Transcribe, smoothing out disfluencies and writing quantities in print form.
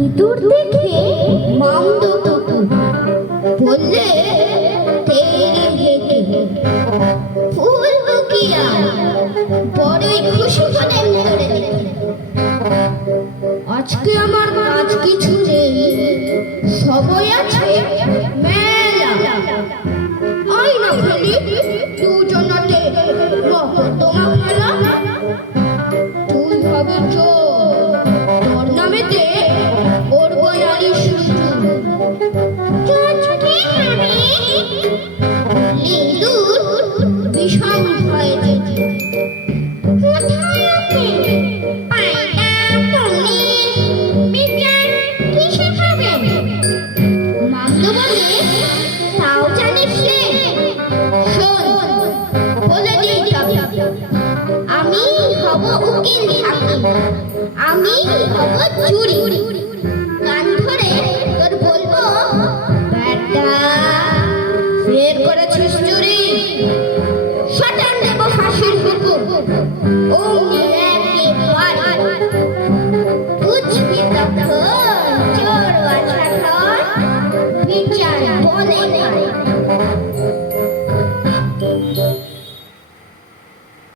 ইঁদুর দেখে মামদো তপু বললে, তেরে হেঁটে ফুল বুকিয়া বড়ই খুশি হলেন ধরে দেখে। আজকে আমার কাজ কিছু নেই, সবাই আছে মেলা। আই না খেলি দুজনাতে মহতমা খেলা। তুই ভাবি তোর নামেতে করব নারী শুধু। ইঁদুর ভীষণ ভয় যেত। কোথায় আপনি? মামদো বলে, তাও জানিস রে? শোন, বলে দিই তবে, আমি হব উকিল হাকিম, আমি হব চুরি। কান ধরে তোর বলবো, বেটা ফের করেছিস চুরি, শটান দেব ফাঁসির হুকুম। অমনি একেবারে বুঝবি তখন চোর বাছাধর বিচার বলে নাই।